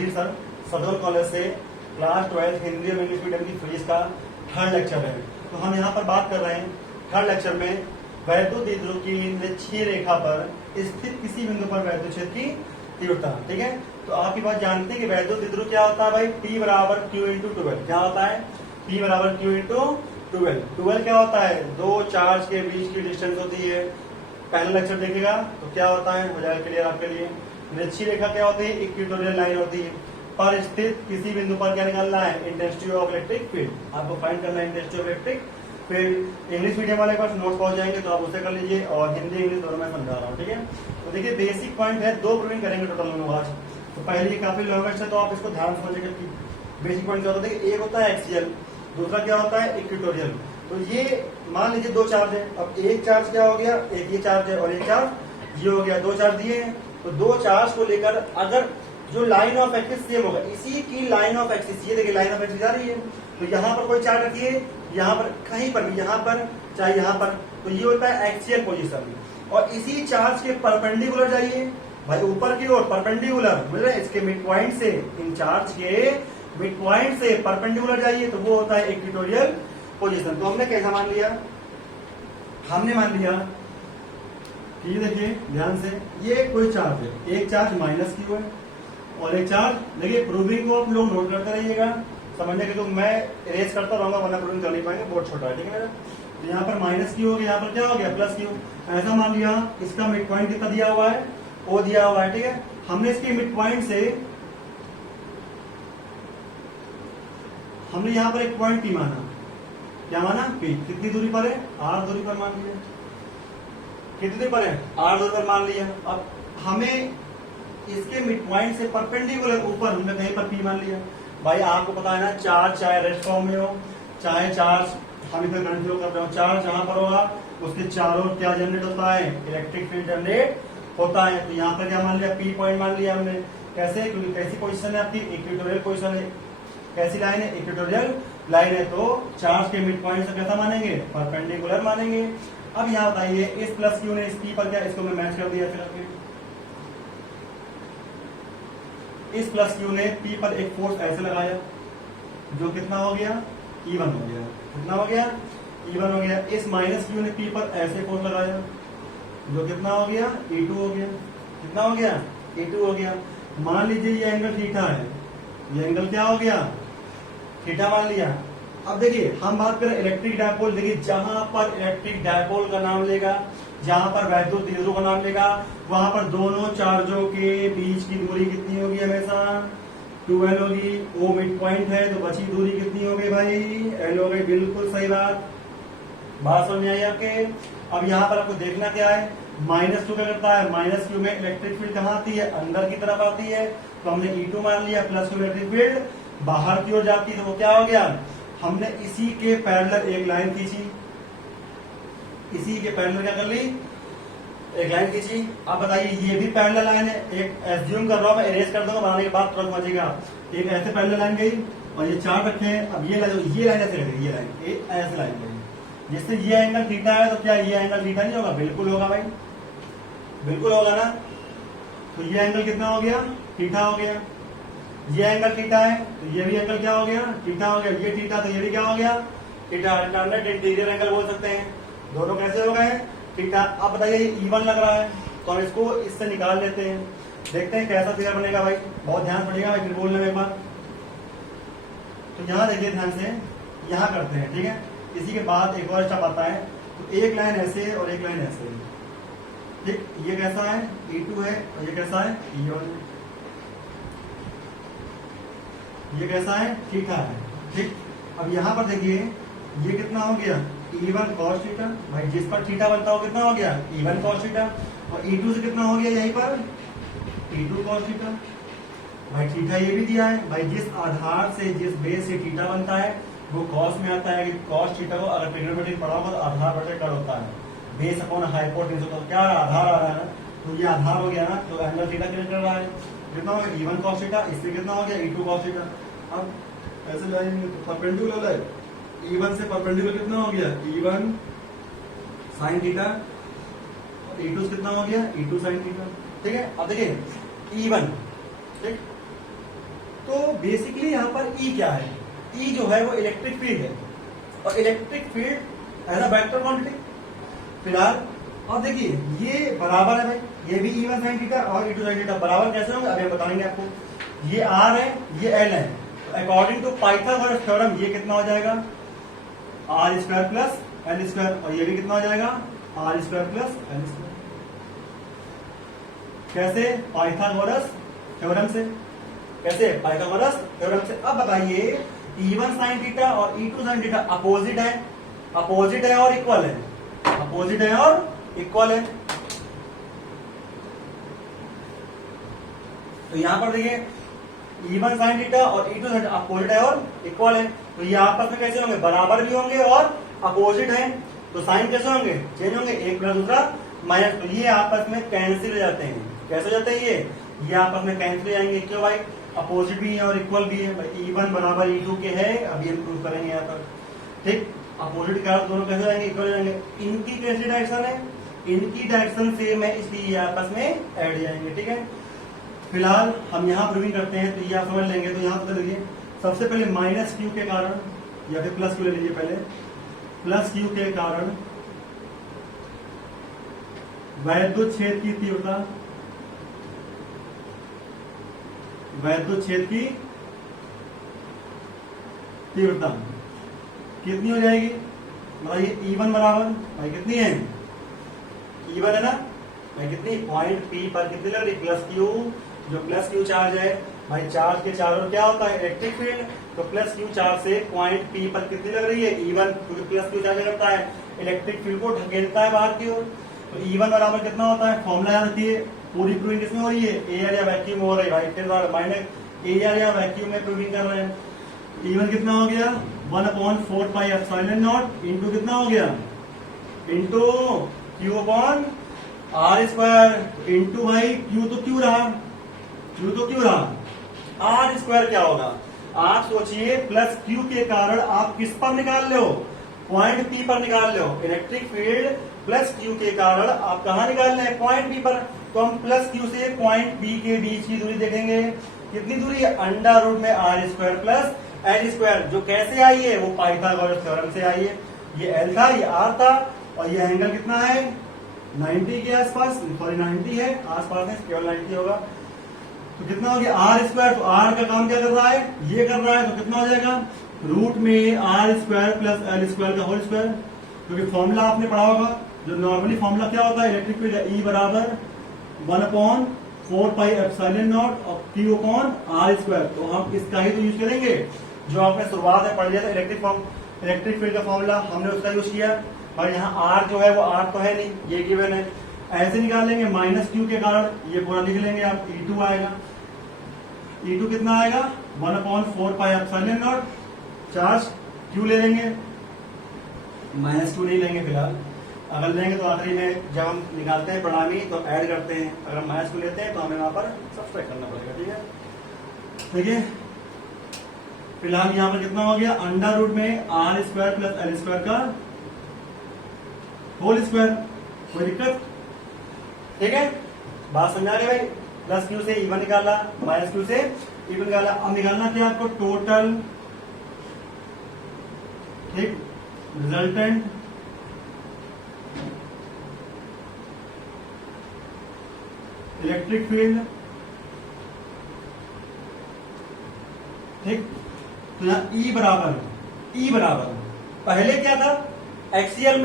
Sudhir sir, सदर college से class 12 Hindi और इंग्लिश मीडियम की फिजिक्स का थर्ड लेक्चर है। तो हम यहाँ पर बात कर रहे हैं थर्ड लेक्चर में वैद्युत द्विध्रुव की निरक्षीय रेखा पर स्थित किसी बिंदु पर वैद्युत क्षेत्र की तीव्रता। ठीक है, तो आप ये बात जानते हैं कि वैद्युत द्विध्रुव क्या होता है भाई, P बराबर Q इंटू 12। क्या होता है, P बराबर Q इंटू 12। 12 क्या होता है, दो चार्ज के बीच की डिस्टेंस होती है। पहला लेक्चर देखेगा तो क्या होता है, हो जाएगा क्लियर आपके लिए। निरक्षीय रेखा क्या होती है, इक्वेटोरियल लाइन होती है। पर स्थित किसी बिंदु पर क्या निकालना है, इंटेंसिटी ऑफ इलेक्ट्रिक फील्ड। आपको फाइंड करना है intensity of electric field. English medium वाले पास नोट पहुंच जाएंगे तो आप उसे कर लीजिए, और हिंदी इंग्लिश दोनों में समझा रहा हूँ। ठीक है, तो देखिए बेसिक पॉइंट है, दो प्रूविंग करेंगे टोटल हम लोग आज। तो पहले काफी लॉन्गेस्ट है तो आप इसको ध्यान समझिएगा कि बेसिक पॉइंट क्या होता है। एक होता है एक्सियल, दूसरा क्या होता है इक्वेटोरियल। तो ये मान लीजिए दो चार्ज है, अब एक चार्ज क्या हो गया, एक ये चार्ज है और एक चार्ज ये हो गया। दो चार्ज दिए हैं तो दो चार्ज को लेकर अगर जो लाइन ऑफ एक्सिस सेम होगा, इसी की लाइन ऑफ एक्सिस, ये देखिए लाइन ऑफ एक्सिस आ रही है, तो यहाँ पर कोई चार्ज रखिए, यहाँ पर कहीं पर भी, यहाँ पर चाहे यहाँ पर, तो ये होता है एक्सियल पोजीशन। और इसी चार्ज के परपेंडिकुलर जाइए भाई, ऊपर की ओर परपेंडिकुलर, मिल रहा है इसके मिड पॉइंट से, इन चार्ज के मिड पॉइंट से परपेंडिकुलर जाइए तो वो होता है इक्वेटोरियल पोजीशन। तो हमने कैसा मान लिया, हमने मान लिया कि देखिए ध्यान से, ये कोई चार्ज है, एक चार्ज माइनस क्यू है और एक चार्ज, देखिए प्रूविंग को आप लोग नोट करते रहिएगा, समझने के तो मैं इरेज करता रहूंगा वरना प्रूविंग कर नहीं पाएंगे, बहुत छोटा है। ठीक है मेरा, तो यहाँ पर माइनस क्यू हो गया, यहाँ पर क्या हो गया प्लस क्यू, ऐसा मान लिया। इसका मिड पॉइंट कितना दिया हुआ है, ओ दिया हुआ है। ठीक है, हमने इसके मिड पॉइंट से, हमने यहाँ पर एक पॉइंट पी माना, क्या माना, पी। कितनी दूरी पर है, आर दूरी पर मान लिया। कितनी दूरी पर है, आर दूरी पर मान लिया। अब हमें इसके मिड पॉइंट से परपेंडिकुलर ऊपर हमने कहीं पर पी मान लिया। भाई आपको पता है ना, चार्ज चाहे रेस्ट फॉर्म में हो, चाहे चार्ज हम इधर करंट फ्लो कर रहे हो, चार्ज जहां पर होगा उसके चारों क्या जनरेट होता है, इलेक्ट्रिक फील्ड जनरेट होता है। तो यहाँ पर क्या मान लिया, पी पॉइंट मान लिया हमने। कैसे, क्योंकि कैसी पोजीशन है आपकी, इक्वेटोरियल पोजीशन है। कैसी लाइन है, इक्वेटोरियल लाइन है, तो चार्ज के मिड पॉइंट से कैसा मानेंगे, परपेंडिकुलर मानेंगे। अब यहाँ बताइए, इस प्लस क्यू ने इस पी पर क्या, इसको मैं मैच कर दिया फिर। इस प्लस क्यू ने पी पर एक फोर्स ऐसे लगाया जो कितना हो गया, E1 हो गया। कितना हो गया, E1 हो गया। इस माइनस क्यू ने पी पर ऐसे फोर्स लगाया जो कितना हो गया, E2 हो गया। कितना हो गया, E2 हो गया। मान लीजिए ये एंगल थीटा है, ये एंगल क्या हो गया, थीटा मान लिया। अब देखिए हम बात करें इलेक्ट्रिक डायपोल, देखिए जहां पर इलेक्ट्रिक डायपोल का नाम लेगा, जहां पर वैद्युत द्विध्रुव का नाम लेगा, वहां पर दोनों चार्जों के बीच की दूरी कितनी होगी, हमेशा 12 होगी। ओ मिड पॉइंट है तो बची दूरी कितनी होगी भाई, एल हो गई। बिल्कुल सही बात समझ में आई आपके। अब यहाँ पर आपको देखना क्या है, माइनस क्यू क्या करता है, माइनस क्यू में इलेक्ट्रिक फील्ड कहाँ आती है, अंदर की तरफ आती है, तो हमने E2 मान लिया। प्लस क्यू इलेक्ट्रिक फील्ड बाहर की ओर जाती है, तो वो क्या हो गया, हमने इसी के पैरेलल एक लाइन खींची, इसी के पैरेलल क्या कर ली, एक लाइन खींची। अब बताइए ये भी पैरेलल लाइन है, एक एज्यूम कर रहा हूं मैं, इरेज कर दूंगा, बनाने के बाद तुरंत समझिएगा। एक ऐसे पैरेलल लाइन गई और ये चार रखे हैं। अब ये लाइन ऐसे रखेगी, ये लाइन ऐसे लाइन गई, जिससे ये एंगल थीटा है, तो क्या ये एंगल थीटा नहीं होगा, बिल्कुल होगा भाई, बिल्कुल होगा ना। तो ये एंगल कितना हो गया, थीटा हो गया। ये एंगल थीटा है तो ये भी एंगल क्या हो गया, थीटा हो गया। ये थीटा तो ये भी क्या हो गया, थीटा। अल्टरनेट इंटीरियर एंगल बोल सकते हैं, दोनों कैसे हो गए, थीटा। अब बताइए ये E1 लग रहा है तो हम इसको इससे निकाल लेते हैं, देखते हैं कैसा फिगर बनेगा भाई। बहुत ध्यान पड़ेगा भाई फिर बोलने में एक बार। तो यहाँ देखिए ध्यान से, यहाँ करते हैं, ठीक है। इसी के बाद एक और स्टेप आता है, तो एक लाइन ऐसे और एक लाइन ऐसे, ठीक। ये कैसा है, E2 है, और ये कैसा है, E1 है। ये कैसा है, थीटा है, ठीक। अब यहाँ पर देखिए ये कितना हो गया, E1 cos थीटा। भाई जिस पर थीटा बनता हो कितना हो गया, E1 cos थीटा। और E2 से कितना हो गया यहीं पर, E2 cos थीटा। भाई थीटा ये भी दिया है, भाई जिस आधार से, जिस बेस से थीटा बनता है वो कॉस में आता है। कॉस थीटा को अगर ट्रिग्नोमेट्री पढ़ा होगा तो आधार बटे कट होता है, बेस अपॉन हाइपोटेन्यूज होता है। क्या आधार आ रहा है, तो ये आधार हो गया ना, तो एंगल थीटा क्रिएट कर रहा है। कितना हो गया, E1 cos थीटा। इससे कितना हो गया, E2 cos थीटा। अब ऐसे लाइन परपेंडिकुलर है, E1 से परपेंडिकुलर कितना हो गया, E1 sin थीटा। E2 कितना हो गया, E2 sin थीटा, ठीक है। अब देखिए E1, ठीक, तो बेसिकली यहाँ पर ई क्या है, ई जो है वो इलेक्ट्रिक फील्ड है, और electric field as a vector quantity फिलहाल। और देखिए ये बराबर है भाई, ये भी E1 sin थीटा और E2 sin थीटा बराबर कैसे होंगे अभी हम बताएंगे आपको। ये R है, ये L है, अकॉर्डिंग टू पाइथागोरस थ्योरम ये कितना हो जाएगा R square plus L square, और ये भी कितना हो जाएगा R square plus L square. कैसे? पाइथागोरस थ्योरम से। कैसे? पाइथागोरस थ्योरम से। अब बताइए E1 sin थीटा और E2 sin थीटा अपोजिट है, अपोजिट है और इक्वल है, अपोजिट है और इक्वल है। तो यहां पर देखिए E1 sin थीटा और E2 sin अपोजिट है और इक्वल है, तो ये आपस में कैसे होंगे, बराबर भी होंगे और अपोजिट है। तो साइन कैसे होंगे, चेंज होंगे, एक प्लस दूसरा माइनस, तो ये आपस में कैंसिल हो जाते हैं। कैसे हो जाते हैं ये आपस में कैंसिल हो जाएंगे। क्यों भाई, अपोजिट भी है और इक्वल भी है। भाई E1 बराबर E2 के है, अभी हम प्रूव करेंगे यहाँ पर। ठीक, अपोजिट का दोनों कैसे हो जाएंगे, इक्वल हो जाएंगे। इनकी कैसी डायरेक्शन है, इनकी डायरेक्शन सेम है, इसलिए आपस में ऐड हो जाएंगे। ठीक है, फिलहाल हम यहाँ प्रूविंग करते हैं, तो ये आप समझ लेंगे। तो यहाँ पर देखिए सबसे पहले माइनस क्यू के कारण, या फिर प्लस क्यू ले लीजिए पहले, प्लस क्यू के कारण वैद्युत छेद की तीव्रता, वैद्युत छेद की तीव्रता कितनी हो जाएगी, बताइए। E1 बराबर भाई कितनी है, E1 है ना भाई, कितनी, पॉइंट P पर कितनी लग रही, प्लस क्यू, जो प्लस क्यू चार्ज है भाई, चार्ज के चारों क्या होता है, इलेक्ट्रिक फील्ड। तो प्लस क्यू चार्ज से पॉइंट P पर कितनी लग रही है, E1, क्योंकि प्लस क्यू चार्ज करता है, इलेक्ट्रिक फील्ड को ढकेलता है बाहर की ओर। तो E1 बराबर कितना होता है, फॉर्मूला याद रखिए। पूरी प्रूविंग किसमें हो रही है, एयर या वैक्यूम हो रही है भाई, फिर माइनस एयर या वैक्यूम में प्रूविंग कर रहे हैं। E1 कितना हो गया, 1/4 पाई एप्सिलॉन नॉट इंटू कितना हो गया, into Q upon R square, into भाई क्यू तो क्यू रहा, क्यू तो क्यू रहा, आर स्क्वायर क्या होगा। आप सोचिए प्लस क्यू के कारण आप किस पर निकाल लो, पॉइंट पी पर निकाल लो। इलेक्ट्रिक फील्ड प्लस क्यू के कारण आप कहां निकाल रहे हैं, पॉइंट पी पर। तो हम प्लस क्यू से पॉइंट बी के बीच की दूरी देखेंगे, कितनी दूरी है, अंडर रूट में R square plus L square, जो कैसे आई है, वो पाइथागोरस थ्योरम से आई है। ये एल था, ये आर था, और ये एंगल कितना है, 90 के आसपास, सॉरी 90 है, आसपास है, केवल 90 होगा। तो कितना हो गया आर स्क्वायर, तो आर का काम क्या कर रहा है, ये कर रहा है, तो कितना हो जाएगा, रूट में R square plus L square का होल स्क्वायर। क्योंकि फॉर्मूला आपने पढ़ा होगा, जो नॉर्मली फॉर्मूला क्या होता है, इलेक्ट्रिक फील्ड ई बराबर 1/4 पाई एप्सिलॉन नॉट और क्यू अपॉन आर स्क्वायर। तो हम इसका ही तो यूज करेंगे, जो आपने शुरुआत में पढ़ लिया था, इलेक्ट्रिक फील्ड का फॉर्मूला हमने उसका यूज किया। और यहाँ आर जो है वो आर तो है नहीं, ये गिवन है, ऐसे निकालेंगे। माइनस क्यू के कारण ये पूरा लिख लेंगे आप, E2 आएगा, E2 कितना आएगा, 1/4 pi epsilon not, charge Q ले लेंगे, माइनस क्यू नहीं लेंगे फिलहाल। अगर लेंगे तो आखिरी में जब हम निकालते हैं प्रणामी तो ऐड करते हैं, अगर माइनस क्यू लेते हैं तो हमें वहां पर सब्सट्रैक्ट करना पड़ेगा। ठीक है, देखिए फिलहाल यहाँ पर कितना हो गया, अंडर रूट में R square plus L square का होल स्क्वायर। कोई दिक्कत, ठीक है, बात समझा रहे भाई। प्लस क्यू से E1 निकाला, माइनस क्यू से E2 निकाला। अब निकालना क्या आपको, टोटल, ठीक, रिजल्टेंट इलेक्ट्रिक फील्ड। ठीक, तो यहाँ E बराबर पहले क्या था, एक्सियल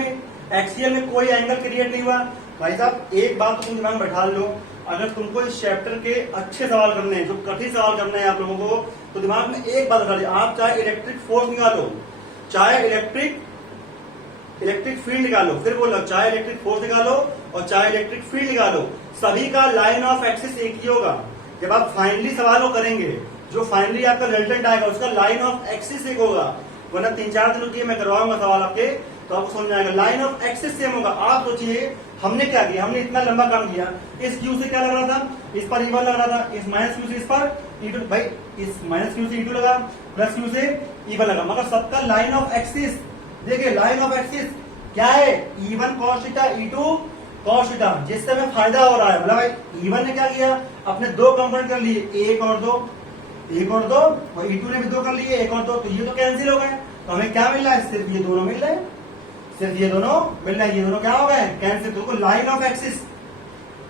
में कोई एंगल क्रिएट नहीं हुआ। भाई साहब एक बात तुम दिमाग में बैठा लो, अगर तुमको इस चैप्टर के अच्छे सवाल करने हैं, जो कठिन सवाल करने हैं आप लोगों को, तो दिमाग में एक बात बैठा लो, आप चाहे इलेक्ट्रिक फोर्स निकालो, चाहे इलेक्ट्रिक फील्ड निकालो, फिर बोलो चाहे इलेक्ट्रिक फोर्स निकालो और चाहे इलेक्ट्रिक फील्ड निकालो, सभी का लाइन ऑफ एक्सिस एक ही होगा। जब आप फाइनली सवाल को करेंगे, जो फाइनली आपका रिजल्टेंट आएगा उसका लाइन ऑफ एक्सिस एक होगा। वरना 3-4 दिन रुकिए, मैं करवाऊंगा सवाल आपके, तो आपको समझ में आएगा, लाइन ऑफ एक्सिस सेम होगा। आप सोचिए हमने क्या किया, हमने इतना लंबा काम किया, इस क्यू से क्या लग रहा था, इस पर E1 लग रहा था, इस माइनस क्यू से इस पर E2, भाई इस माइनस क्यू से E2 लगा, प्लस क्यू से E1 लगा, मगर सबका लाइन ऑफ एक्सिस, देखिए लाइन ऑफ एक्सिस क्या है, E1 cos theta, E2 cos theta, जिससे हमें फायदा हो रहा है। मतलब भाई E1 ने क्या किया, अपने दो कंपोनेंट कर लिए, 1 और 2, एक और दो, और E2 ने भी दो कर लिए, एक और दो, तो ये तो कैंसिल हो गए। तो हमें क्या मिल रहा है, सिर्फ ये दोनों मिल रहे हैं, सिर्फ ये दोनों मिल रहे हैं। ये दोनों क्या हो गए, कैंसिल। तो line of axis,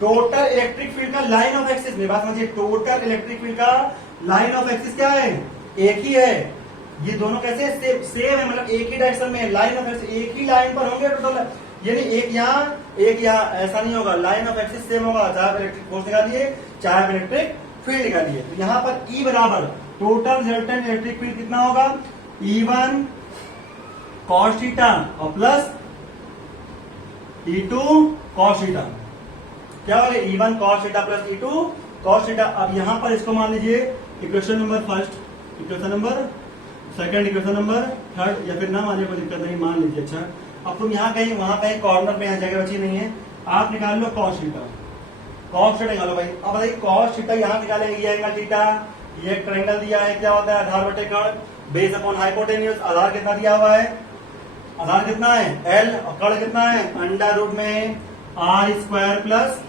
total electric field का लाइन ऑफ एक्सिस, मेरी बात समझिए, टोटल इलेक्ट्रिक फील्ड का लाइन ऑफ एक्सिस क्या है, एक ही है। ये दोनों कैसे सेम है, मतलब एक ही डायरेक्शन में, लाइन ऑफ एक्सिस एक ही लाइन पर होंगे टोटल, यानी एक यहाँ ऐसा नहीं होगा, लाइन ऑफ एक्सिस सेम होगा, चाहे आप इलेक्ट्रिक फोर्स निकालिए चाहे आप इलेक्ट्रिक फील्ड निकालिए। तो यहाँ पर E बराबर टोटल रिजल्टेंट इलेक्ट्रिक फील्ड कितना होगा, E1 cos थीटा और प्लस E2 cos थीटा, क्या होगा, E1 cos theta plus E2 cos theta. अब यहां पर इसको मान लीजिए equation number first, equation number second, equation number third, या फिर ना मानिए कोई दिक्कत नहीं, मान लीजिए। अच्छा, अब तुम यहाँ कहीं वहां कहीं कॉर्नर में यहाँ जगह बची नहीं है, आप निकाल लो cos थीटा, cos थीटा निकालो भाई। अब बताइए cos थीटा यहाँ निकालेंगे, ये एंगल थीटा, ये एक ट्रायंगल दिया है, क्या होता है, आधार बटे कर्ण, बेस अपॉन हाइपोटेन्यूज। आधार कितना दिया हुआ है, आधार कितना है L, और कर्ण कितना है अंडर रूट में R square plus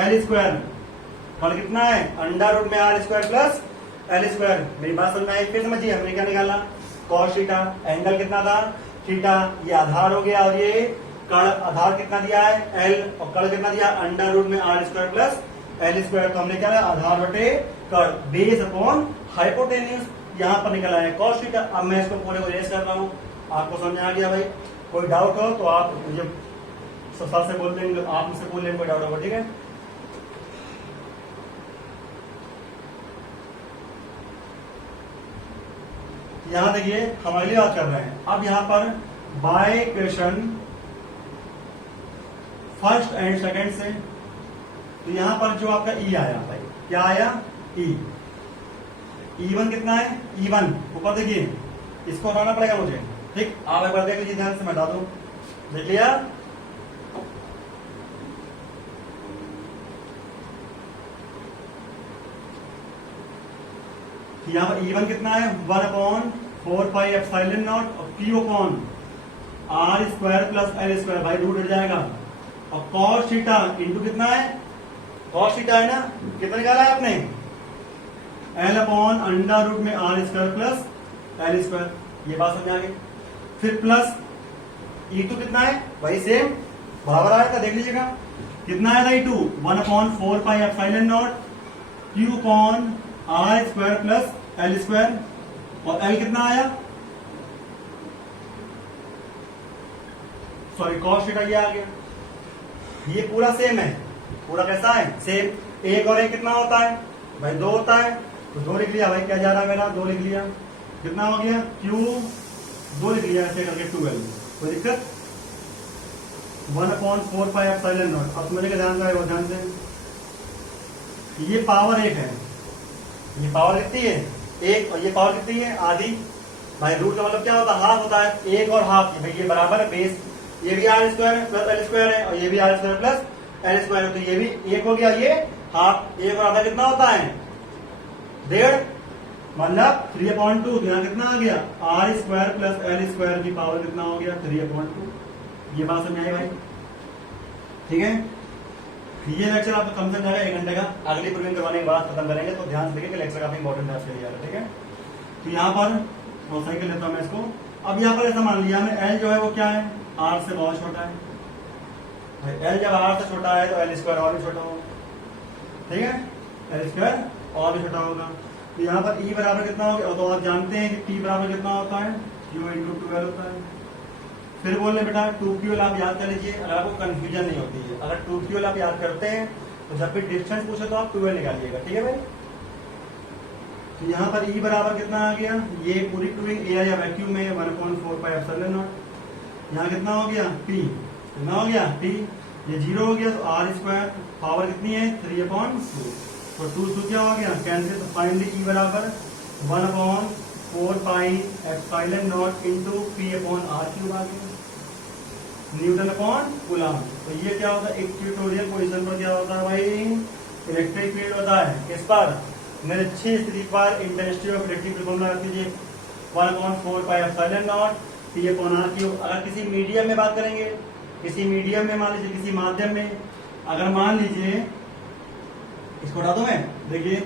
L square. कर्ण कितना है अंडर रूट में R square plus L square. मेरी बात समझ में आई, फिर समझिए हमने क्या निकाला, cos थीटा, एंगल कितना था थीटा, ये आधार हो गया, और ये कर्ण, आधार कितना दिया है L, और कर्ण कितना दिया अंडर रूट में R square plus L square. तो हमने क्या, आधार बटे कर्ण, बेस अपॉन हाइपोटेन्यूज, यहाँ पर निकला है cos थीटा। अब मैं इसको पूरे को रेस कर रहा हूँ, आपको समझ में आ गया भाई। कोई डाउट हो तो आप मुझे सर से बोल देंगे, आप मुझसे बोल लेंगे कोई डाउट होगा, ठीक है। यहां देखिए हम अगली बात कर रहे हैं। अब यहां पर by equation first and second से, तो यहां पर जो आपका E आया भाई, क्या आया E, E1 कितना है, E1 ऊपर देखिए, इसको हटाना पड़ेगा मुझे, ठीक। आप एक बार देख लीजिए ध्यान से, मैं हटा दूं, देख लिया। यहाँ पर E1 कितना है, 1/4πε0 और Q upon R square plus L square, भाई रूट हट जाएगा। और cos थीटा इंटू कितना है, cos थीटा है ना, कितना निकाला है आपने, L अपॉन अंडर रूट में R square plus L square, ये बात समझ आ गई। फिर प्लस E2 कितना है, वही सेम बराबर आया था, देख लीजिएगा कितना आया था E2, 1/4πε0 Q upon R square plus L square, और L कितना आया, सॉरी cos थीटा ये आ गया। ये पूरा सेम है, पूरा कैसा है सेम। एक और एक कितना होता है भाई, 2 होता है, तो 2 लिख लिया भाई, क्या जा रहा है मेरा, 2 लिख लिया, कितना हो गया Q 2 लिख लिया, ऐसे करके 12, कोई दिक्कत, 1/4πε0। अब समझने का ध्यान से, ध्यान से, ये पावर 1 है, ये पावर कितनी है 1, और ये पावर कितनी है आधी। भाई रूट का मतलब क्या होता है, हाफ होता है, 1 और हाफ, भाई ये बराबर है, बेस ये भी R square plus L square है, और ये भी R square plus L square है, तो ये भी 1 हो गया, ये हाफ, 1 और आधा कितना होता है 1.5, मतलब 3/2। तो यहाँ कितना आ गया, R square plus L square की पावर कितना हो गया 3/2। ये बात समझ आई भाई, ठीक है। ये लेक्चर आपको कम से कम जाएगा 1 घंटे का, अगली प्रूविंग करवाने के बाद खत्म करेंगे, तो ध्यान से देखिए कि लेक्चर काफी इंपॉर्टेंट है आपके लिए, ठीक है। तो यहाँ पर बहुत सही कर लेता हूँ मैं इसको। अब यहाँ पर ऐसा मान लिया हमने, L जो है वो क्या है, R से बहुत छोटा है भाई, L जब R से छोटा है तो L स्क्वायर और भी छोटा होगा, ठीक है, L स्क्वायर और भी छोटा होगा। तो यहाँ पर E बराबर कितना हो गया, तो आप जानते हैं कि T बराबर कितना होता है, Q इंटू 12 होता है। फिर बोल रहे बेटा 2Q आप याद कर लीजिए, अगर आपको कंफ्यूजन नहीं होती है, अगर 2Q आप याद करते हैं तो जब भी डिस्टेंस पूछे तो आप 12 निकालिएगा, ठीक है भाई। तो यहाँ पर E बराबर कितना आ गया, ये पूरी ट्यूबिंग एयर या वैक्यूम में 1/4πε0, यहाँ कितना हो गया P, कितना हो गया P, ये 0 हो गया, तो R स्क्वायर पावर कितनी है 3/2, तो 2 क्या हो गया कैंसिल। तो फाइनली E बराबर 1/4πε0 इंटू P/R³ आ गया, न्यूटन अपॉन कूलम। तो ये क्या होता है, इक्वेटोरियल पोजीशन पर क्या होता है भाई, इलेक्ट्रिक फील्ड होता है, किस पर, निरक्षीय स्थिति पर intensity of electric field formula रख दीजिए 1/4πε0 P/R³। अगर किसी मीडियम में बात करेंगे, किसी मीडियम में मान लीजिए, किसी माध्यम में, अगर मान लीजिए, इसको हटा दूं मैं, देखिए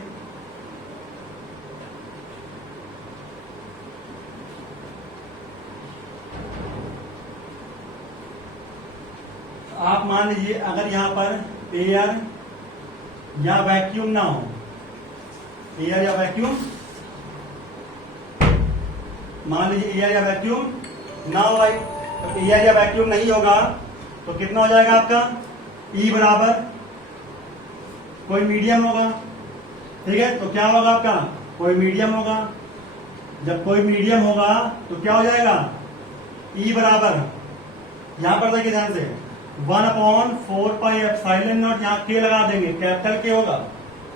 आप मान लीजिए अगर यहां पर एयर या वैक्यूम ना हो, एयर या वैक्यूम, मान लीजिए एयर या वैक्यूम ना हो भाई, तो एयर या वैक्यूम नहीं होगा तो कितना हो जाएगा आपका E बराबर कोई मीडियम होगा, ठीक है। तो क्या होगा आपका, कोई मीडियम होगा। जब कोई मीडियम होगा तो क्या हो जाएगा, E बराबर, यहां पर देखिए ध्यान से 1/4πε0, यहाँ के लगा देंगे, कैपिटल के होगा,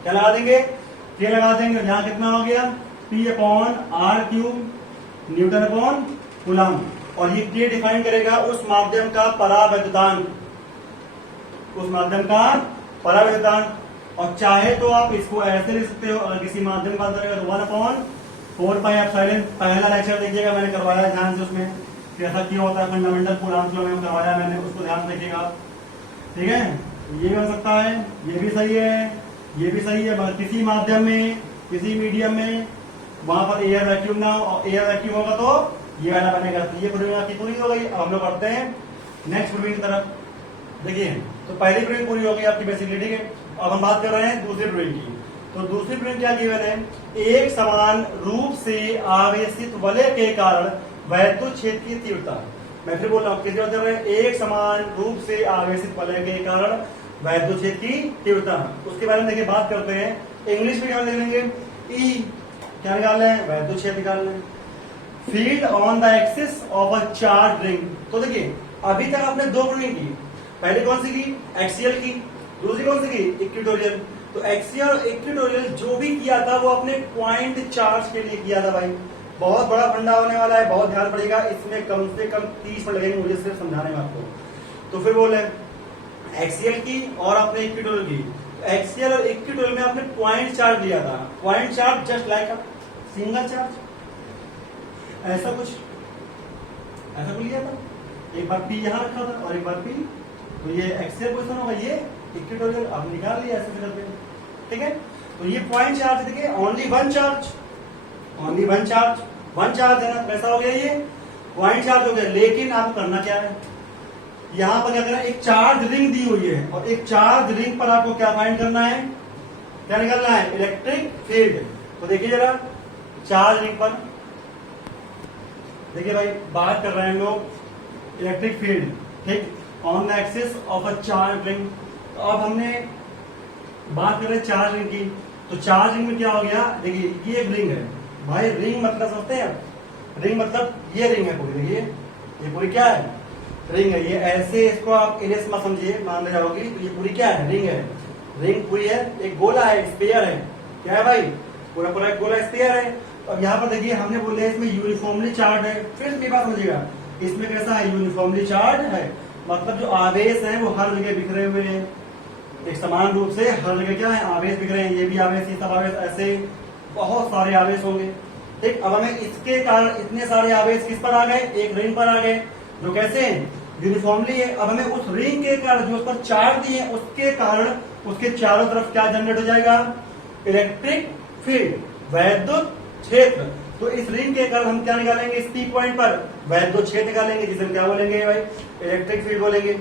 क्या लगा देंगे, के लगा देंगे। यहाँ कितना हो गया, P/r³ न्यूटन अपॉन कूलम। और ये के डिफाइन करेगा उस माध्यम का परावैद्युतांक, उस माध्यम का परावैद्युतांक। और चाहे तो आप इसको ऐसे लिख सकते हो, अगर किसी माध्यम का करेगा तो 1/4πε। पहला लेक्चर देखिएगा, मैंने करवाया ध्यान से, उसमें कैसा क्यों होता है, फंडामेंटल कूलम्ब लॉ में करवाया मैंने, उसको ध्यान से देखिएगा, ठीक है। ये भी हो सकता है, ये भी सही है, ये भी सही है। मगर किसी माध्यम में, किसी मीडियम में वहां पर एयर वैक्यूम ना हो, और एयर वैक्यूम होगा तो ये वाला बनेगा। तो ये प्रोविजन आपकी पूरी हो गई। अब हम लोग करते हैं नेक्स्ट प्रोविजन की तरफ। देखिए, तो पहली प्रोविजन पूरी हो गई आपकी बेसिकली, ठीक है। अब हम बात कर रहे हैं दूसरी प्रोविजन की। तो दूसरी प्रोविजन क्या गिवन है, एक समान रूप से आवेशित वलय के कारण वैद्युत क्षेत्र की तीव्रता। मैं फिर बोल रहा हूँ, किस बात कर रहे हैं, एक समान रूप से आवेशित वलय के कारण वैद्युत क्षेत्र की तीव्रता। उसके बारे में देखिए बात करते हैं। इंग्लिश में क्या लिख लेंगे, ई क्या निकाल रहे हैं, वैद्युत क्षेत्र निकाल रहे हैं। Field on the axis of a charge ring. तो देखिए, अभी तक आपने दो प्रोविजन की, पहले कौन सी की, एक्सियल की, दूसरी कौन सी की, इक्वेटोरियल। तो एक्सियल और इक्वेटोरियल जो भी किया था वो अपने पॉइंट चार्ज के लिए किया था भाई। बहुत बड़ा फंडा होने वाला है, बहुत ध्यान पड़ेगा इसमें, कम से कम 30 मिनट लगेंगे मुझे सिर्फ समझाने में आपको। तो फिर बोले एक्सियल की और अपने इक्वेटोरियल की। एक्सियल और इक्वेटोरियल में आपने पॉइंट चार्ज लिया था, point charge just like a single charge, ऐसा कुछ लिया था। एक बार पी यहां रखा था और एक बार पी, तो ये एक्सियल पोजिशन होगा, ये इक्वेटोरियल। अब निकाल लिया ऐसे करते हैं, ठीक है। तो ये पॉइंट चार्ज देखिए, only one charge, only one charge, one charge है ना, कैसा हो गया, ये पॉइंट चार्ज हो गया। लेकिन आपको करना क्या है, यहां पर क्या करना है, एक चार्ज रिंग दी हुई है, और एक चार्ज रिंग पर आपको क्या फाइंड करना है, क्या निकालना है, इलेक्ट्रिक फील्ड। तो देखिए जरा, चार्ज रिंग पर देखिए भाई, बात कर रहे हैं हम लोग इलेक्ट्रिक फील्ड, ठीक, on the axis of a charge ring. तो अब हमने बात कर रहे हैं चार्ज रिंग की। तो चार्ज रिंग में क्या हो गया, देखिए ये एक रिंग है भाई। रिंग मतलब समझते हैं, रिंग मतलब ये रिंग है पूरी, देखिए ये पूरी क्या है, रिंग है। ये ऐसे, इसको आप इलेस मत समझिए, मान ले जाओगी, तो ये पूरी क्या है, रिंग है। रिंग पूरी है, एक गोला है, स्फीयर है, क्या है भाई, पूरा पूरा एक गोला स्फीयर है। अब यहाँ पर देखिए, हमने बोले इसमें यूनिफॉर्मली चार्ज है। फिर मेरी बात समझिएगा, इसमें कैसा है, यूनिफॉर्मली चार्ज है, मतलब जो आवेश है वो हर जगह बिखरे हुए हैं, एक समान रूप से हर जगह क्या है, आवेश बिखरे हैं। ये भी आवेश, ये सब आवेश, ऐसे बहुत सारे आवेश होंगे, ठीक। अब हमें इसके कारण इतने सारे आवेश किस पर आ गए, एक रिंग पर आ गए, जो कैसे हैं, यूनिफॉर्मली है। अब हमें उस रिंग के कारण, जो उस पर चार्ज दिए, उसके कारण उसके चारों तरफ क्या जनरेट हो जाएगा, इलेक्ट्रिक फील्ड, वैद्युत क्षेत्र। तो इस रिंग के कारण हम क्या निकालेंगे, इस पी पॉइंट पर वैद्युत क्षेत्र निकालेंगे, जिसे हम क्या बोलेंगे भाई, इलेक्ट्रिक फील्ड बोलेंगे।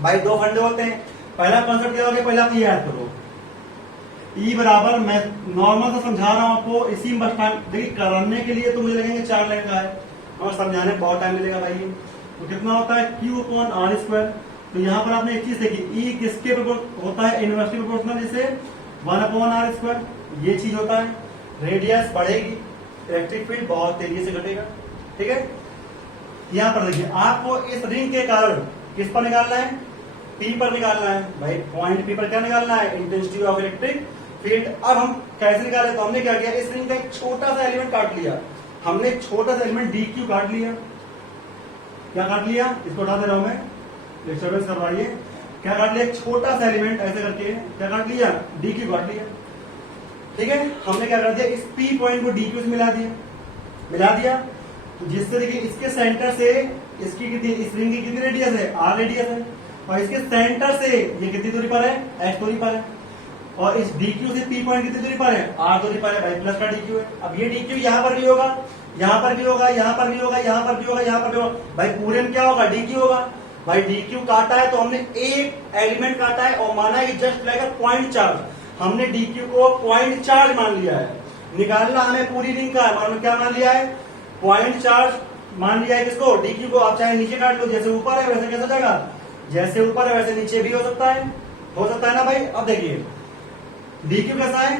भाई दो फंडे होते हैं, पहला कॉन्सेप्ट क्या हो गया, पहला ये याद करो, ई बराबर, मैं नॉर्मल से समझा रहा हूं आपको, इसी बस टाइम देखिए, करने के लिए तो मुझे लगेंगे 4 लाइन का है, और समझाने में बहुत टाइम मिलेगा भाई। तो कितना होता है, Q/r²। तो यहाँ पर आपने एक चीज देखी, ई किसके होता है, इनवर्सली प्रोपोर्शनल, जिसे 1/r², ये चीज होता है। रेडियस बढ़ेगी, इलेक्ट्रिक फील्ड बहुत तेजी से घटेगा, ठीक है। यहाँ पर देखिए, आपको इस रिंग के कारण किस पर निकालना है, पी पर निकालना है भाई। पॉइंट पी पर क्या निकालना है, इंटेंसिटी ऑफ इलेक्ट्रिक फील्ड। अब हम कैसे निकाले, तो हमने क्या किया, इस रिंग का एक छोटा सा एलिमेंट काट लिया, हमने एक छोटा सा एलिमेंट DQ काट लिया। क्या काट लिया, इसको उठा दे रहा हूं मैं, डिस्टर्बेंस कर रहा है ये। क्या काट लिया, एक छोटा सा एलिमेंट ऐसे करके, क्या काट लिया, DQ काट लिया, ठीक है। हमने क्या कर दिया, इस P पॉइंट को DQ से मिला दिया, तो जिससे देखिए इसके सेंटर से इसकी कितनी, इस रिंग की कितनी रेडियस है, R रेडियस है, और इसके सेंटर से ये कितनी दूरी पर है, H दूरी पर है, और इस DQ से P पॉइंट कितनी दूरी पर है, R दूरी पर है भाई, प्लस का DQ है। अब ये DQ यहाँ पर भी होगा, यहाँ पर भी होगा, यहाँ पर भी होगा, यहाँ पर भी होगा, यहाँ पर भी होगा भाई, पूरे में क्या होगा, DQ होगा। भाई डी क्यू काटा है तो हमने एक एलिमेंट काटा है और माना है कि just like a point charge, हमने डी क्यू को पॉइंट चार्ज मान लिया है। निकालना हमें पूरी रिंग का है, मानो क्या मान लिया है, पॉइंट चार्ज मान लिया है किसको, डी क्यू को। आप चाहे नीचे काट लो, जैसे ऊपर है वैसे कैसा जाएगा, जैसे ऊपर है वैसे नीचे भी हो सकता है ना भाई। अब देखिए डी क्यू कैसा है,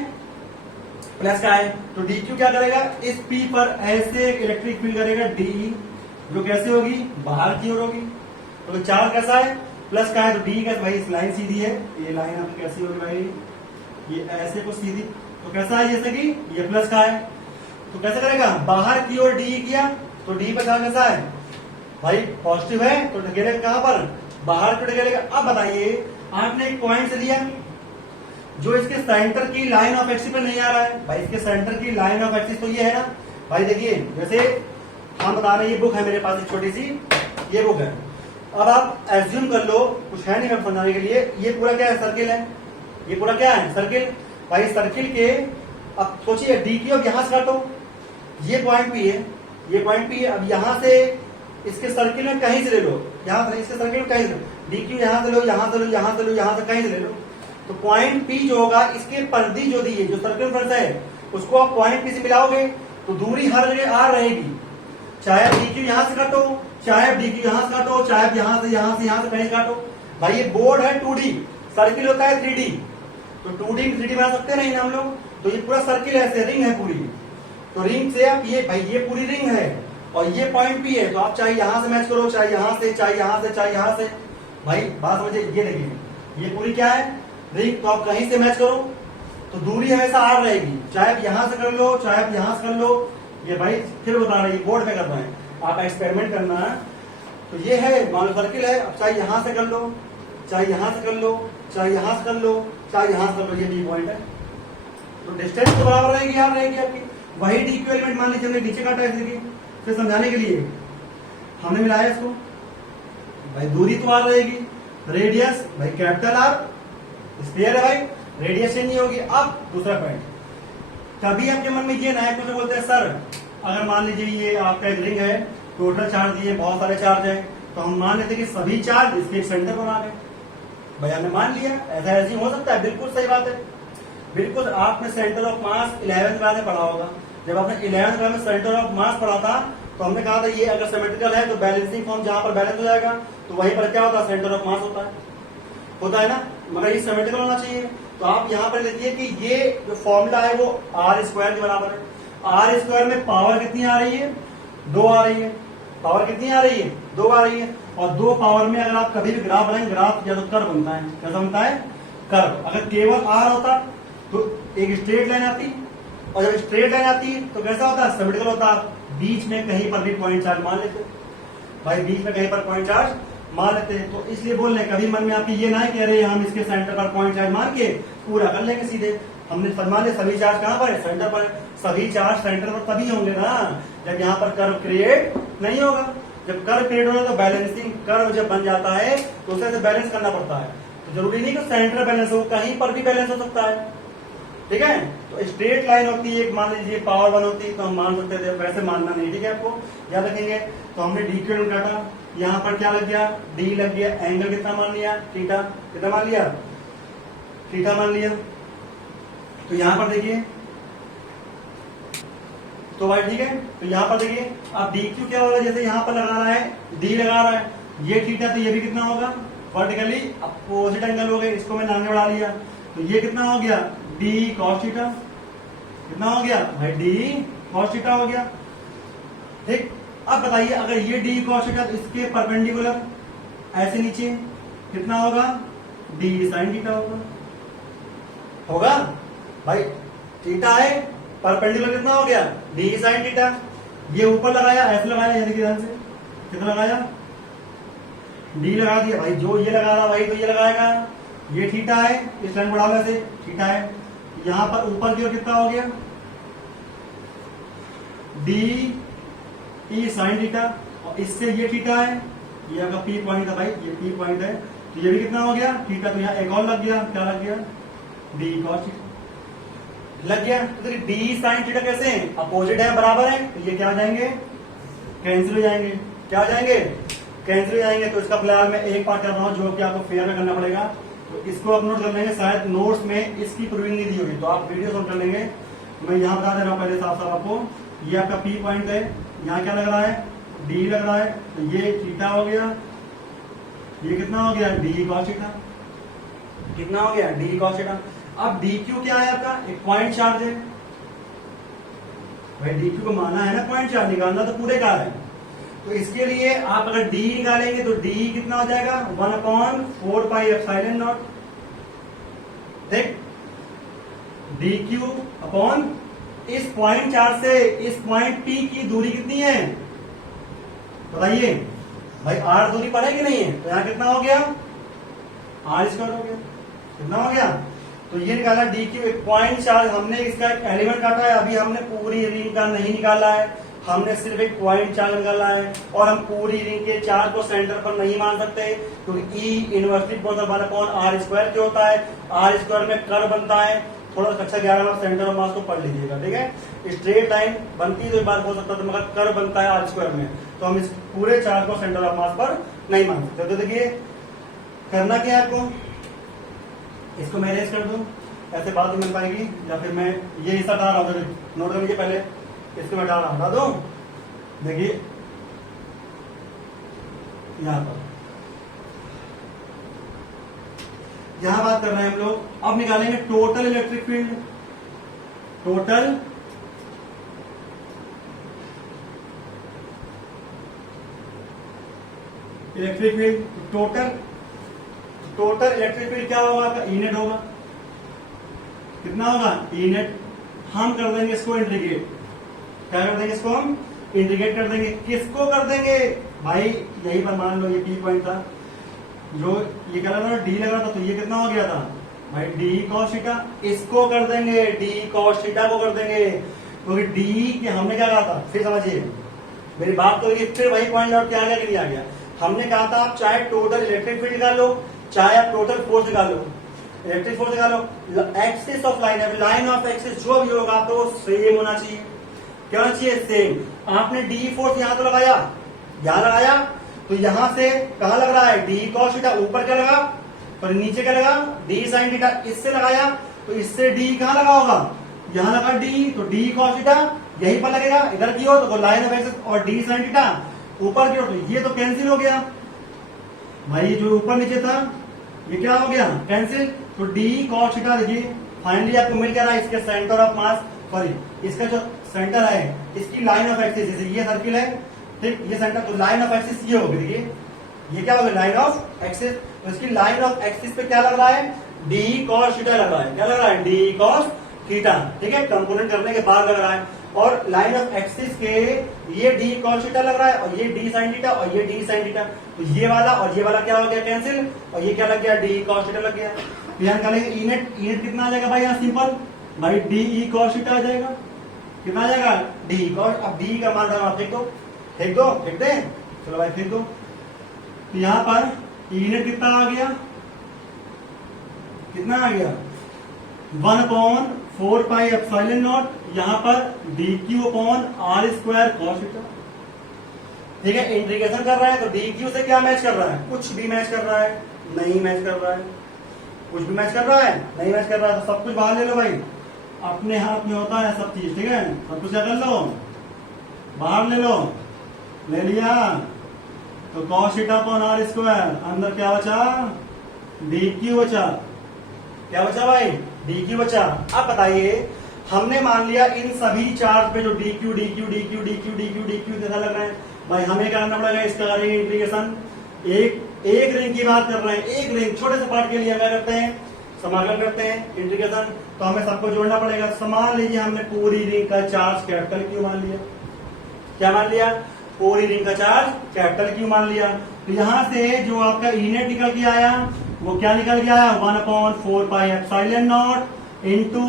प्लस का है, तो डी क्यू क्या करेगा, इस पी पर ऐसे एक इलेक्ट्रिक फील्ड करेगा डी, जो कैसे होगी, बाहर की ओर होगी। तो चार्ज कैसा है, प्लस का है, तो डी का भाई इस लाइन सीधी है, ये लाइन आपकी कैसी होगी भाई, ये ऐसे कुछ सीधी, तो कैसा है जैसे कि ये प्लस का है, तो कैसे करेगा, बाहर की ओर डी किया तो डी पर चार्ज कैसा है भाई, पॉजिटिव है, तो ढकेलेगा कहां पर, बाहर को ढकेलेगा। अब बताइए आपने एक पॉइंट से लिया जो इसके सेंटर की लाइन ऑफ एक्सिस पर नहीं आ रहा है, भाई इसके सेंटर की लाइन ऑफ एक्सिस तो ये है ना भाई। देखिए जैसे हम बता रहे हैं, ये बुक है मेरे पास एक छोटी सी, ये बुक है। अब आप एज्यूम कर लो, कुछ है नहीं मैं समझाने के लिए, ये पूरा क्या है, सर्किल है, ये पूरा क्या है, सर्किल। भाई सर्किल के अब सोचिए डी की अब यहां से काटो, ये पॉइंट भी है, ये पॉइंट भी है। अब यहां से इसके सर्किल में कहीं से ले लो, यहां से इसके सर्किल में कहीं से, डी क्यू यहां से लो, यहां से लो, यहां से लो, यहां से कहीं से ले लो, तो पॉइंट पी जो होगा, इसके परिधि जो दी है, जो सर्किल फंसा है, उसको आप पॉइंट पी से मिलाओगे तो दूरी हर जगह आर रहेगी। चाहे आप डी क्यू यहां से काटो, चाहे आप डी क्यू यहां से काटो, चाहे आप यहां से कहीं काटो। भाई ये बोर्ड है 2D, सर्किल होता है 3D, तो 2D 3D बना सकते नहीं हम लोग, तो ये पूरा सर्किल ऐसे रिंग है पूरी, तो रिंग से आप ये भाई ये पूरी रिंग है और ये पॉइंट भी है, तो आप चाहे यहां से मैच करो, चाहे यहां से, चाहे यहां से, चाहे यहां से। भाई बात समझिए, ये देखिए ये पूरी क्या है, रिंग, तो आप कहीं से मैच करो तो दूरी हमेशा आर रहेगी, चाहे आप यहां से कर लो, चाहे आप यहां से कर लो। ये भाई फिर बता रहे हैं, बोर्ड पे कर रहे हैं, आप एक्सपेरिमेंट करना है। तो ये है मान लो सर्किल है, अब चाहे यहां से कर लो, चाहे यहां से कर लो, चाहे यहां से कर लो, चाहे यहां से कर लो, ये बी पॉइंट है, तो डिस्टेंस तो बराबर रहेगी, यार रहेगी आपकी। वही डी क्यू एलिमेंट मान लीजिए हमने नीचे काटा है, इसलिए फिर समझाने के लिए हमने मिलाया इसको, भाई दूरी तो आर रहेगी, रेडियस भाई कैपिटल आर, स्क्वायर है भाई, रेडियस नहीं होगी। अब दूसरा पॉइंट, कभी आपके मन में ये ना है, कुछ बोलते हैं सर अगर मान लीजिए ये आपका एक रिंग है, टोटल चार्ज दिए, बहुत सारे चार्ज है, तो हम मान लेते कि सभी चार्ज इसके एक सेंटर पर आ गए। भाई हमने मान लिया, ऐसा ऐसे हो सकता है, बिल्कुल सही बात है। बिल्कुल आपने centre of mass 11th class में पढ़ा होगा, जब आपने 11th क्लास में सेंटर ऑफ मास पढ़ा था तो हमने कहा था ये अगर सिमेट्रिकल है तो बैलेंसिंग फॉर्म जहां पर बैलेंस हो जाएगा तो वहीं पर क्या होता है, सेंटर ऑफ मास होता है ना, मगर ये सिमेट्रिकल होना चाहिए। तो आप यहाँ पर देखिए कि ये जो फॉर्मूला है वो आर स्क्वायर के बराबर है। आर स्क्वायर में पावर कितनी आ रही है, 2 आ रही है, पावर कितनी आ रही है, 2 आ रही है। और 2 पावर में अगर आप कभी भी ग्राफ बनाएंगे, ग्राफ या तो कर्व बनता है, कैसा बनता है, कर्व। अगर केवल आर होता तो एक स्ट्रेट लाइन आती, और जब स्ट्रेट लाइन आती है तो कैसा होता है, सिमेट्रिकल होता है। बीच में कहीं पर भी पॉइंट चार्ज मान लेते भाई, बीच में कहीं पर पॉइंट चार्ज मान लेते हैं। तो इसलिए बोल रहे कभी मन में आपकी ये ना है कह रहे हम इसके सेंटर पर पॉइंट चार्ज मान के पूरा कर लेंगे सीधे। हमने मान लिया सभी चार्ज कहां पर है, सेंटर पर। सभी चार्ज सेंटर पर तभी होंगे ना जब यहाँ पर कर्व क्रिएट नहीं होगा। जब कर्व क्रिएट होगा तो बैलेंसिंग कर्व जब बन जाता है तो उसे बैलेंस करना पड़ता है। तो जरूरी नहीं कि सेंटर बैलेंस हो, कहीं पर भी बैलेंस हो सकता है, ठीक है। तो स्ट्रेट लाइन होती है एक, मान लीजिए पावर 1 होती है तो हम मान सकते थे, वैसे मानना नहीं, ठीक है। आपको याद रखेंगे। तो हमने डी क्यू काटा, यहाँ पर क्या लग गया, डी लग गया, एंगल कितना मान लिया, थीटा कितना मान लिया, थीटा मान लिया। तो यहां पर देखिए, तो भाई ठीक है, तो यहां पर देखिए अब डी क्यू क्या होगा, जैसे यहां पर लगा रहा है, डी लगा रहा है, ये थीटा, तो ये भी कितना होगा, वर्टिकली अपोजिट एंगल हो गए, इसको मैं नाम में बढ़ा लिया। तो ये कितना हो गया, डी कॉस थीटा, कितना हो गया भाई, डी कॉस थीटा हो गया, ठीक। अब बताइए अगर ये डी कॉस थीटा तो इसके परपेंडिकुलर ऐसे नीचे कितना होगा, डी साइन थीटा होगा भाई। थीटा है, परपेंडिकुलर कितना हो गया, डी साइन थीटा। ये ऊपर लगाया, ऐसे लगाया, यानी कि ध्यान से कितना लगाया, डी लगा दिया भाई। जो ये लगा रहा भाई तो ये लगाएगा, ये थीटा है, इस लाइन बढ़ा वैसे थीटा है। यहां पर ऊपर की ओर कितना हो गया, डी ई साइन थीटा, और इससे ये थीटा है, ये आपका पी पॉइंट है भाई, ये पी पॉइंट है। तो ये भी कितना हो गया, थीटा। तो यहाँ एक और लग गया, क्या लग गया, डी कॉस लग गया। तो डी साइन थीटा कैसे है, अपोजिट है, बराबर है, तो ये क्या आ जाएंगे, कैंसिल हो जाएंगे। क्या हो जाएंगे, कैंसिल हो जाएंगे। तो इसका फिलहाल मैं एक पार्ट कर रहा हूँ जो कि आपको फेयर में करना पड़ेगा, तो इसको आप नोट कर लेंगे। शायद नोट्स में इसकी प्रूविंग नहीं दी होगी, तो आप वीडियो नोट कर लेंगे। मैं यहाँ बता दे रहा हूँ पहले साफ साफ आपको, ये आपका पी पॉइंट है, यहाँ क्या लग रहा है, डी लग रहा है, तो ये थीटा हो गया, ये कितना हो गया, डी कॉस थीटा, कितना हो गया, डी कॉस थीटा। अब डी क्यू क्या है आपका, एक पॉइंट चार्ज है भाई, डी क्यू को माना है ना पॉइंट चार्ज, निकालना तो पूरे का है। तो इसके लिए आप अगर डी निकालेंगे तो डी कितना हो जाएगा, 1/4 पाई एप्सिलॉन नॉट, ठीक, डी क्यू अपॉन इस पॉइंट चार्ज से इस पॉइंट पी की दूरी कितनी है बताइए भाई, आर दूरी पर है कि नहीं है, तो यहां कितना हो गया, आर स्क्वायर हो गया, कितना हो गया। तो ये निकाला डी क्यू, एक पॉइंट चार्ज, हमने इसका एक एलिमेंट काटा है, अभी हमने पूरी रिंग का नहीं निकाला है, हमने सिर्फ एक पॉइंट चार्ज निकाला है। और हम पूरी रिंग के चार्ज को सेंटर पर नहीं मान सकते, क्योंकि ई इनवर्सली आर स्क्वायर क्या होता है, आर स्क्वायर में कर्व बनता है। थोड़ा कक्षा 11 में सेंटर ऑफ मास को पढ़ लीजिएगा, ठीक है। स्ट्रेट लाइन बनती है तो एक बार हो सकता है, मगर कर्व बनता है आर स्क्वायर में, तो हम इस पूरे चार्ज को सेंटर ऑफ मास पर नहीं मान सकते। तो देखिए करना क्या है आपको, इसको मैं अरेंज कर दूं, ऐसे बात नहीं मिल पाएगी, या फिर मैं ये हिस्सा हटा रहा हूं, नोट कर लीजिए पहले, इसको मैं हटा दूं। देखिए यहां पर, यहां बात कर रहे हैं हम लोग, अब निकालेंगे total electric field, total electric field, total electric field क्या होगा आपका, ई नेट होगा, कितना होगा, ई नेट। हम कर देंगे इसको इंटीग्रेट, क्या कर देंगे, इसको हम इंटीग्रेट कर देंगे, किसको कर देंगे भाई, यही पर मान लो ये पी पॉइंट था, जो ये कह रहा था डी लग रहा था, तो ये कितना हो गया था भाई, डी कॉस थीटा, इसको कर देंगे, डी कॉस थीटा को कर देंगे, क्योंकि डी के हमने क्या कहा था, फिर समझिए मेरी बात, तो फिर वही पॉइंट आउट क्या के लिए आ गया। हमने कहा था आप चाहे टोटल इलेक्ट्रिक फील्ड निकाल लो, चाहे आप टोटल फोर्स निकाल लो, इलेक्ट्रिक फोर्स निकालो, एक्सिस ऑफ लाइन है, लाइन ऑफ एक्सिस जो भी होगा तो सेम होना चाहिए, क्या होना चाहिए, सेम। आपने डी फोर्स यहां तो लगाया, यहां लगाया, तो यहां से कहां लग रहा है, डी कॉस थीटा, ऊपर क्या लगा, तो नीचे क्या लगा, डी साइन थीटा, इससे लगाया, तो इससे डी कहां लगा होगा, यहां लगा डी, तो डी कॉस थीटा यहीं पर लगेगा, इधर की ओर तो लाइन ऑफ एक्सिस, और डी साइन थीटा ऊपर की ओर, तो ये तो कैंसिल हो गया भाई, जो ऊपर नीचे था ये क्या हो गया, कैंसिल। तो डी कॉस थीटा देखिए फाइनली आपको मिल क्या रहा है, इसके सेंटर ऑफ मास, सॉरी इसका जो सेंटर है, इसकी लाइन ऑफ एक्सिस, जैसे ये सर्किल है, ठीक, ये सेंटर, तो लाइन ऑफ एक्सिस ये होगी, देखिए ये क्या होगा, लाइन ऑफ एक्सिस, तो इसकी लाइन ऑफ एक्सिस पे क्या लग रहा है, डी कॉस थीटा लग रहा है, क्या लग रहा है, डी कॉस थीटा, ठीक है, कंपोनेंट करने के बाद लग रहा है। और लाइन ऑफ एक्सिस के ये डी कॉस थीटा लग रहा है, और ये डी साइन थीटा, और ये डी साइन थीटा, तो ये वाला और ये वाला क्या हो गया, कैंसिल, और ये क्या लग गया, डी कॉस थीटा लग गया। यहाँ निकालेंगे ई नेट, ई नेट कितना आ जाएगा भाई, यहाँ सिंपल भाई डी ई कॉस थीटा आ जाएगा, कितना आ जाएगा, डी कॉस, अब डी का मान आप फेंक दो, फेंक दो, फेंक दे, चलो भाई फेंक दो। तो यहाँ पर ई नेट कितना आ गया, कितना आ गया, 1/4 पाई एप्सिलॉन नॉट, यहाँ पर D Q upon R square cos theta, ठीक है। इंटीग्रेशन कर रहा है तो डी क्यू से क्या मैच कर रहा है, कुछ भी मैच कर रहा है, नहीं मैच कर रहा है, कुछ भी मैच कर रहा है, नहीं मैच कर रहा है, तो सब कुछ बाहर ले लो भाई, अपने हाथ में होता है सब चीज, ठीक है। सब कुछ क्या कर लो, बाहर ले लो, ले लिया, तो cos theta upon R square, अंदर क्या बचा, डी क्यू बचा, क्या बचा भाई, डी क्यू बचा। अब बताइए, हमने मान लिया इन सभी चार्ज पे जो D Q D Q D Q D Q D Q D Q जैसा लग रहा है भाई, हमें क्या करना पड़ेगा, इसका करेंगे इंटीग्रेशन। एक रिंग की बात कर रहे हैं, एक रिंग छोटे से पार्ट के लिए क्या करते हैं, समाकलन करते हैं, इंटीग्रेशन, तो हमें सबको जोड़ना पड़ेगा। समान लीजिए, हमने पूरी रिंग का चार्ज कैपिटल क्यू मान लिया, क्या मान लिया, पूरी रिंग का चार्ज कैपिटल क्यू मान लिया। तो यहां से जो आपका ई नेट निकल के आया वो क्या निकल के आया, 1/4 pi epsilon naught into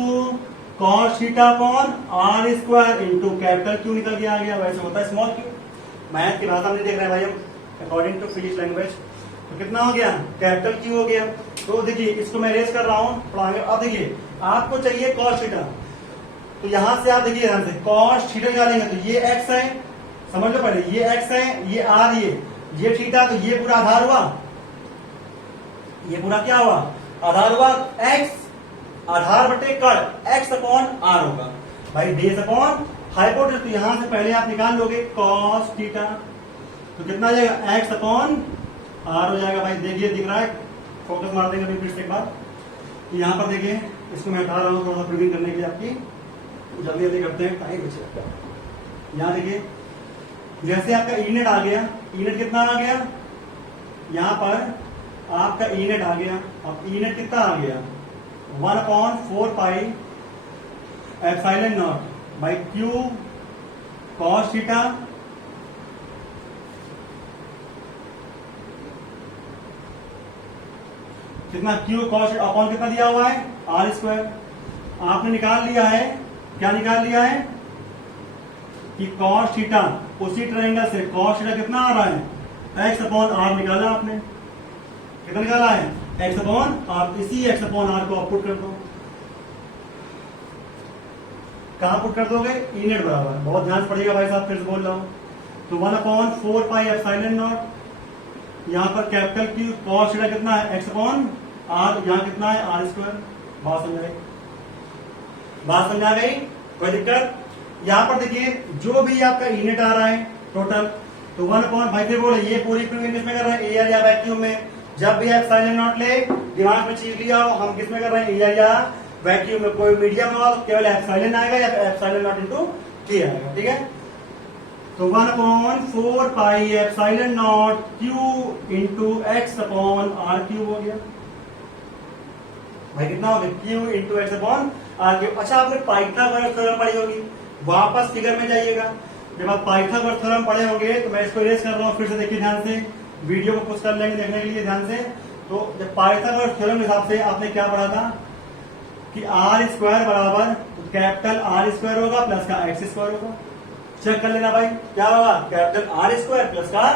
cos theta upon R square into capital Q निकल के आ गया। वैसे होता है स्मॉल क्यू, मैथ की भाषा में नहीं देख रहे हैं भाई हम, अकॉर्डिंग टू फिजिक्स लैंग्वेज। तो कितना हो गया, कैपिटल क्यू हो गया। तो देखिए इसको मैं रेस कर रहा हूं पढ़ाएंगे। अब देखिए आपको चाहिए कॉस थीटा, तो यहां से आप देखिए ध्यान से कॉस थीटा निकालेंगे, तो ये एक्स है, समझ लो पहले ये एक्स है, ये आर, ये थीटा, तो ये पूरा आधार हुआ, ये पूरा क्या हुआ, आधार हुआ x, आधार बटे कण x अपॉन r होगा भाई, बेस अपॉन हाइपोटेनस। तो यहां से पहले आप निकाल लोगे cos थीटा, तो कितना आ जाएगा x अपॉन r हो जाएगा भाई। देखिए दिख रहा है, फोकस मार देंगे फिर से एक बार। यहां पर देखिए, इसको मैं हटा रहा हूं थोड़ा सा प्रिविंग करने के लिए आपकी, जल्दी जल्दी करते हैं, टाइम बचेगा। यहां देखिए, जैसे आपका ईनेट आ गया, ईनेट कितना आ गया, यहां पर आपका ईनेट आ गया। अब ईनेट कितना आ गया, 1/4 pi epsilon not by Q cos theta कितना, क्यू कॉस अपॉन कितना दिया हुआ है, आर स्क्वायर। आपने निकाल लिया है, क्या निकाल लिया है कि कॉस थीटा उसी ट्रायंगल से कॉस थीटा कितना आ रहा है, एक्स अपॉन आर निकाला आपने, कितना निकाला है, एक्स अपॉन आर। इसी एक्स अपॉन आर को आप पुट कर दो, कहां पुट कर दोगे, ईनेट बराबर, बहुत ध्यान पड़ेगा भाई साहब, फिर से बोल रहा हूं। तो 1/4 पाई एप्सिलॉन नॉट, यहां पर कैपिटल क्यू कॉस थीटा कितना है, एक्स अपॉन आर, यहां कितना है, आर स्क्वायर। बात समझाई, बात समझा गई, कोई दिक्कत। यहां पर देखिए, जो भी आपका ईनेट आ रहा है टोटल, तो 1/5 फिर बोले, ये पूरी किस में कर रहे हैं, एयर या वैक्यूम में। जब भी एप्सिलॉन नॉट ले, दिमाग में चीज लिया हो, हम किस में कर रहे हैं, एयर या वैक्यूम में। कोई मीडियम हो तो केवल एप्सिलॉन आएगा या एप्सिलॉन नॉट इंटू टी आएगा, ठीक है। तो 1/4 pi epsilon naught Q into X upon R cube हो गया भाई, कितना हो गया, Q into X upon R cube. अच्छा, आपने पाइथागोरस थ्योरम पढ़ी होगी, वापस फिगर में जाइएगा। जब आप पाइथागोरस थ्योरम पढ़े होंगे, तो मैं इसको इरेज कर रहा हूं, फिर से देखिए ध्यान से, वीडियो को पुश कर लेंगे देखने के लिए ध्यान से। तो जब पाइथागोरस थ्योरम के हिसाब से आपने क्या पढ़ा था कि आर स्क्वायर बराबर, तो कैपिटल आर स्क्वायर होगा प्लस का एक्स स्क्वायर होगा। चेक कर लेना भाई, क्या होगा, कैपिटल आर स्क्वायर प्लस का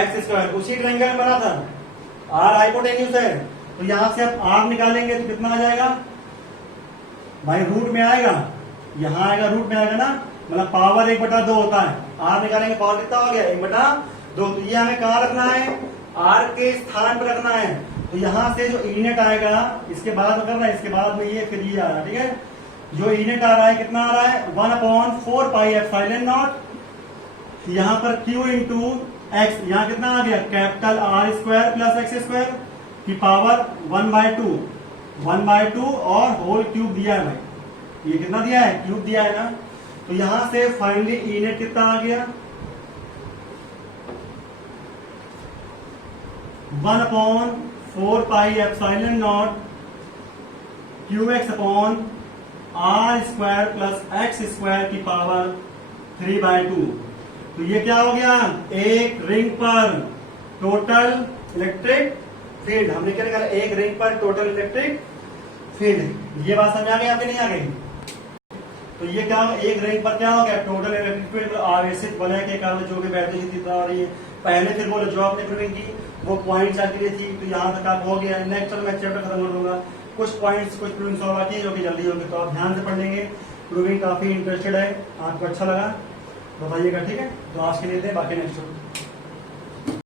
एक्स स्क्वायर। उसी ट्रायंगल में बना था, आर हाइपोटेन्यूज है, तो यहां से आप आर निकालेंगे तो कितना आ जाएगा भाई, रूट में आएगा, यहां आएगा, रूट में आएगा ना, मतलब पावर 1/2 होता है। आर निकालेंगे, पावर कितना हो गया, 1/2। तो ये हमें कहां रखना है, आर के स्थान पर रखना है। तो यहां से जो ईनेट आएगा, इसके बाद में करना है, इसके बाद में ये, फिर ये आ रहा है, ठीक है। जो ईनेट आ रहा है कितना आ रहा है, 1/4 पाई एप्सिलॉन नॉट, यहां पर क्यू इंटू एक्स, यहां कितना आ गया, capital R square plus X square की पावर 1/2 और होल क्यूब दिया है भाई, ये कितना दिया है, क्यूब दिया है ना। तो यहां से फाइनली ईनेट कितना आ गया, 1/4 pi epsilon naught Q X upon R square plus X square की पावर 3/2। तो ये क्या हो गया, एक रिंग पर टोटल इलेक्ट्रिक फील्ड, हमने क्या निकाला, एक रिंग पर टोटल इलेक्ट्रिक फील्ड। ये बात समझ आ गई आपके, नहीं आ गई। तो ये क्या होगा, एक रिंग पर क्या हो गया, टोटल इलेक्ट्रिक फील्ड आवेशित वलय के कारण जो भी बैटरी की आ रही है। पहले फिर बोलो, जो आपने प्रूविंग की वो पॉइंट के लिए थी, तो यहाँ तक आप हो गया। नेक्स्ट मैं चैप्टर खत्म कर दूंगा, कुछ पॉइंट्स कुछ प्रूविंग सॉल्व आती है जो कि जल्दी होगी, तो आप ध्यान से पढ़ लेंगे। प्रूविंग काफी इंटरेस्टेड है, आपको अच्छा लगा बताइएगा, ठीक है। तो आज के लिए बाकी नेक्स्ट